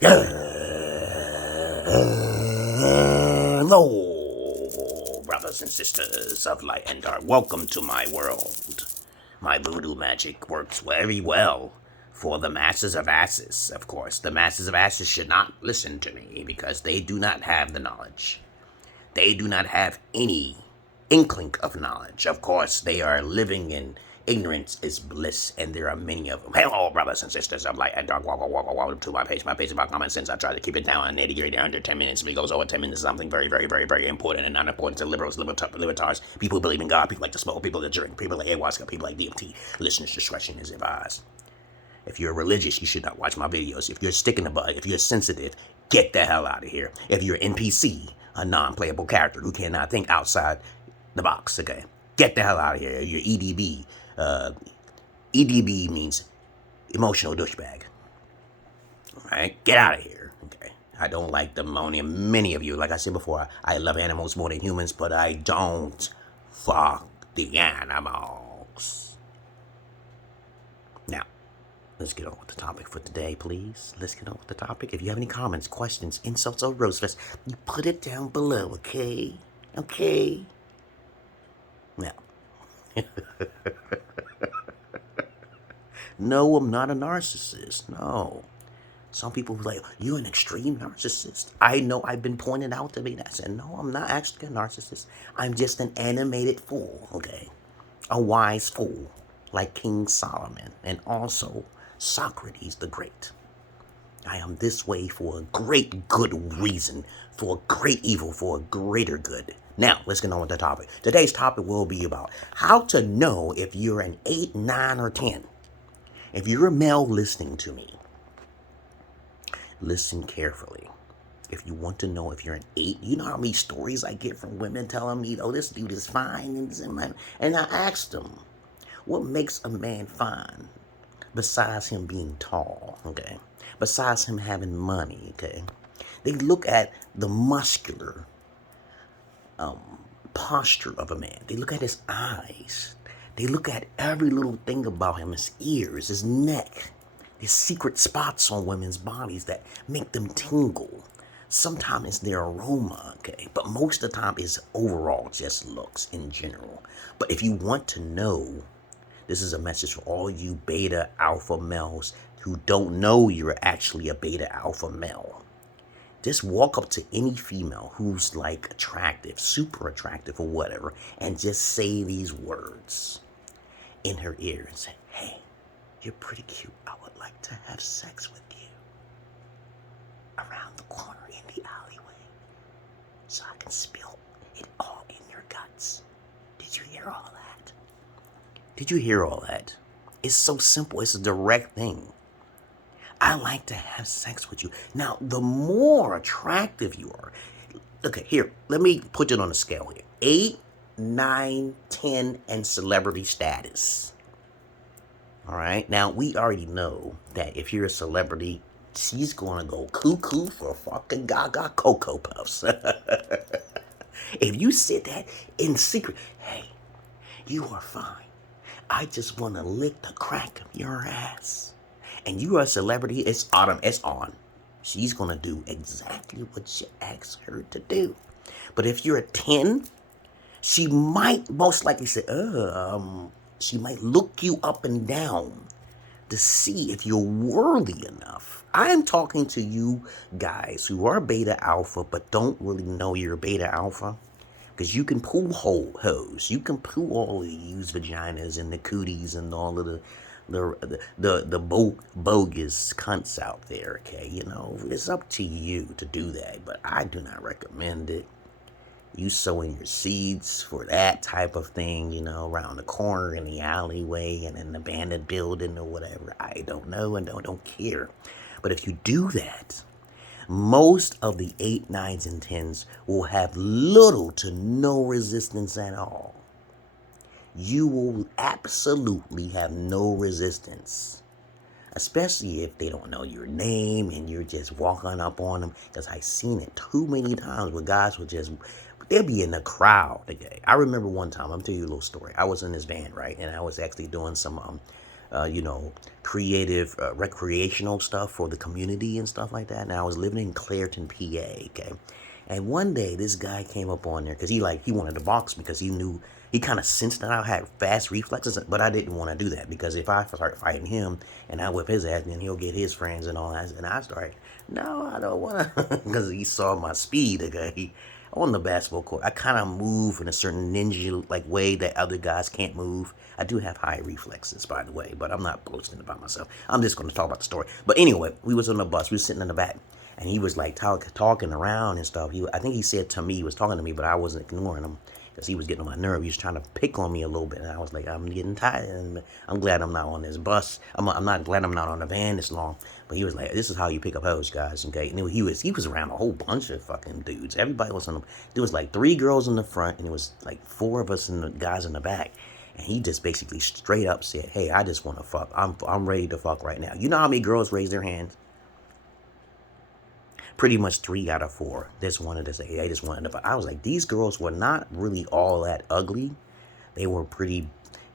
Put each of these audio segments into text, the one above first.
Hello, brothers and sisters of light and dark. Welcome to my world. My voodoo magic works very well for the masses of asses, of course. The masses of asses should not listen to me because they do not have the knowledge. They do not have any inkling of knowledge. Of course, they are living in ignorance is bliss, and there are many of them. Hello, brothers and sisters of light and dark. Welcome to my page. My page is about common sense. I try to keep it down and nitty-gritty under 10 minutes. If it goes over 10 minutes, something very, very, very, very important and not important to liberals, libertars, people who believe in God, people like to smoke, people that drink, people like ayahuasca, people like DMT. Listeners' discretion is advised. If you're religious, you should not watch my videos. If you're sticking the butt, if you're sensitive, get the hell out of here. If you're NPC, a non-playable character who cannot think outside the box, okay, get the hell out of here. If you're EDB, EDB means emotional douchebag. All right, get out of here. Okay, I don't like the ammonium. Many of you, like I said before, I love animals more than humans, but I don't fuck the animals. Now, let's get on with the topic for today, please. Let's get on with the topic. If you have any comments, questions, insults, or roastfests, you put it down below, okay? Okay. Now. No, I'm not a narcissist. No. Some people are like, you're an extreme narcissist. I know I've been pointed out to be that. I said, no, I'm not actually a narcissist. I'm just an animated fool, okay? A wise fool, like King Solomon, and also Socrates the Great. I am this way for a great good reason, for a great evil, for a greater good. Now, let's get on with the topic. Today's topic will be about how to know if you're an 8, 9, or 10. If you're a male listening to me, listen carefully. If you want to know if you're an 8, you know how many stories I get from women telling me, oh, this dude is fine. And I asked them, what makes a man fine besides him being tall, okay? Besides him having money, okay? They look at the muscular posture of a man. They look at his eyes. They look at every little thing about him, his ears, his neck. There's secret spots on women's bodies that make them tingle. Sometimes it's their aroma, okay? But most of the time it's overall just looks in general. But if you want to know, this is a message for all you beta alpha males who don't know you're actually a beta alpha male. Just walk up to any female who's like attractive, super attractive or whatever, and just say these words in her ear and say, hey, you're pretty cute. I would like to have sex with you around the corner in the alleyway so I can spill it all in your guts. Did you hear all that? Did you hear all that? It's so simple. It's a direct thing. I like to have sex with you. Now, the more attractive you are, okay, here, let me put it on a scale here. 8, 9, 10, and celebrity status. All right. Now, we already know that if you're a celebrity, she's going to go cuckoo for fucking gaga Cocoa Puffs. If you said that in secret, hey, you are fine. I just want to lick the crack of your ass. And you are a celebrity, it's autumn, it's on. She's going to do exactly what you asked her to do. But if you're a 10, she might most likely say, she might look you up and down to see if you're worthy enough. I am talking to you guys who are beta alpha but don't really know you're beta alpha. Because you can pull hoes. You can pull all the used vaginas and the cooties and all of the bogus cunts out there, okay? You know, it's up to you to do that, but I do not recommend it. You sowing your seeds for that type of thing, you know, around the corner in the alleyway and in an abandoned building or whatever. I don't know and don't care. But if you do that, most of the 8, 9s, and 10s will have little to no resistance at all. You will absolutely have no resistance. Especially if they don't know your name and you're just walking up on them. Because I've seen it too many times where guys would just, they'll be in the crowd. Okay. I remember one time, I'm telling you a little story. I was in this van, right? And I was actually doing some you know, creative, recreational stuff for the community and stuff like that. And I was living in Clairton, PA, okay? And one day, this guy came up on there because he wanted to box because he knew, he kind of sensed that I had fast reflexes, but I didn't want to do that because if I start fighting him and I whip his ass, then he'll get his friends and all that. And I started, no, I don't want to, because he saw my speed, okay? On the basketball court, I kind of move in a certain ninja-like way that other guys can't move. I do have high reflexes, by the way, but I'm not boasting about myself. I'm just going to talk about the story. But anyway, we was on the bus. We was sitting in the back. And he was like talking around and stuff. I think he said to me, he was talking to me, but I wasn't ignoring him because he was getting on my nerve. He was trying to pick on me a little bit. And I was like, I'm getting tired. And I'm glad I'm not on this bus. I'm not glad I'm not on the van this long. But he was like, this is how you pick up hoes, guys. Okay. And he was around a whole bunch of fucking dudes. Everybody was on them. There was like 3 girls in the front and it was like 4 of us and the guys in the back. And he just basically straight up said, hey, I just want to fuck. I'm ready to fuck right now. You know how many girls raise their hands? Pretty much 3 out of 4. Just wanted to say, hey, I just wanted to fuck. I was like, these girls were not really all that ugly. They were pretty,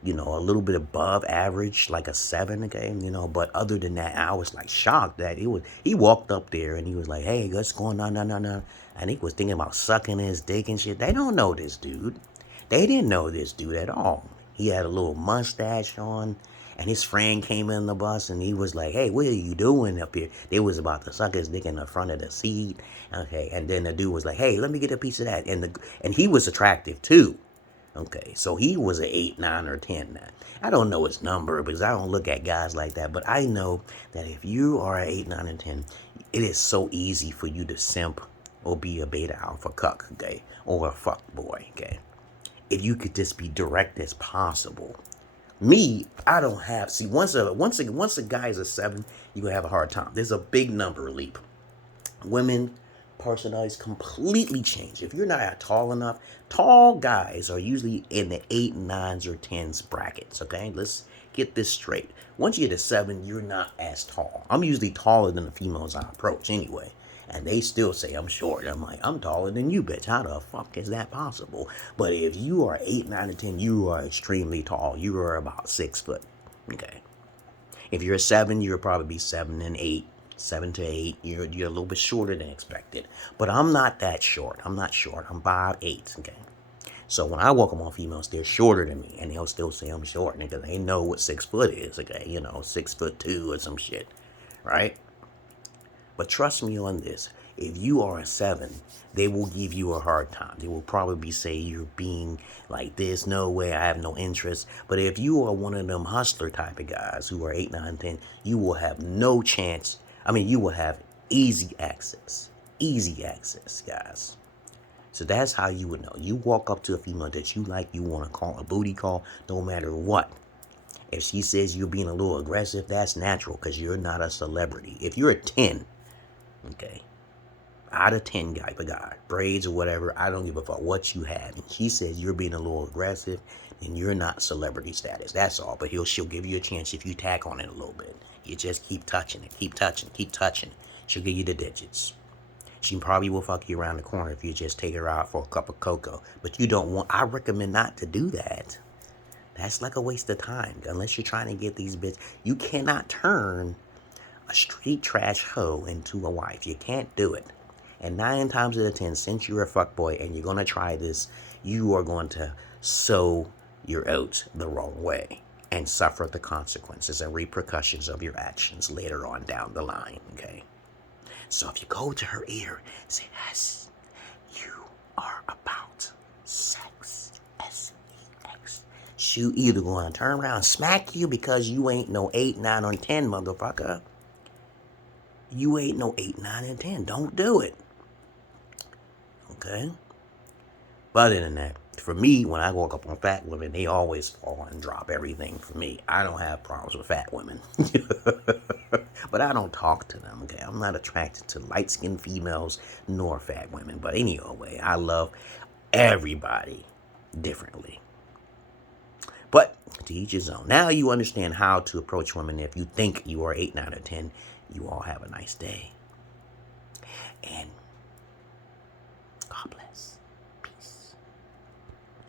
you know, a little bit above average, like a 7, okay, you know. But other than that, I was like shocked that he walked up there and he was like, hey, what's going on? No. And he was thinking about sucking his dick and shit. They don't know this dude. They didn't know this dude at all. He had a little mustache on. And his friend came in the bus and he was like, hey, what are you doing up here? They was about to suck his dick in the front of the seat. Okay. And then the dude was like, hey, let me get a piece of that. And he was attractive too. Okay. So he was an 8, 9, or 10 now. I don't know his number because I don't look at guys like that. But I know that if you are an 8, 9, and 10, it is so easy for you to simp or be a beta alpha cuck, okay? Or a fuck boy, okay? If you could just be direct as possible. Me, I don't have, see, once a guy is a 7, you're going to have a hard time. There's a big number leap. Women, personalities completely change. If you're not tall enough, tall guys are usually in the 8, 9s, or 10s brackets, okay? Let's get this straight. Once you get a 7, you're not as tall. I'm usually taller than the females I approach anyway. And they still say I'm short. I'm like, I'm taller than you, bitch. How the fuck is that possible? But if you are 8, 9, and 10, you are extremely tall. You are about 6 foot. Okay. If you're a 7, you'll probably be 7 and 8. 7 to 8. You're a little bit shorter than expected. But I'm not that short. I'm not short. I'm 5'8". Okay. So when I walk among females, they're shorter than me. And they'll still say I'm short. Because they know what 6 foot is. Okay. You know, 6'2" or some shit. Right? But trust me on this, if you are a 7, they will give you a hard time. They will probably say you're being like this, no way, I have no interest. But if you are one of them hustler type of guys who are 8, 9, 10, you will have no chance. I mean, you will have easy access. Easy access, guys. So that's how you would know. You walk up to a female that you like, you want to call a booty call, no matter what. If she says you're being a little aggressive, that's natural because you're not a celebrity. If you're a 10, okay, out of 10 type of guy, braids or whatever, I don't give a fuck what you have. And she says you're being a little aggressive, and you're not celebrity status. That's all. But she'll give you a chance if you tack on it a little bit. You just keep touching it, keep touching, keep touching. She'll give you the digits. She probably will fuck you around the corner if you just take her out for a cup of cocoa. But you don't want. I recommend not to do that. That's like a waste of time. Unless you're trying to get these bitches. You cannot turn a street trash hoe into a wife. You can't do it. And 9 times out of 10, since you're a fuckboy and you're going to try this, you are going to sow your oats the wrong way and suffer the consequences and repercussions of your actions later on down the line, okay? So if you go to her ear, say, yes, you are about sex, S-E-X. She either going to turn around and smack you because you ain't no 8, 9, or 10, motherfucker. You ain't no 8, 9, and 10. Don't do it. Okay? But other than that, for me, when I walk up on fat women, they always fall and drop everything for me. I don't have problems with fat women. But I don't talk to them, okay? I'm not attracted to light-skinned females nor fat women. But anyway, I love everybody differently. But to each his own. Now you understand how to approach women. If you think you are 8, 9, or 10, you all have a nice day. And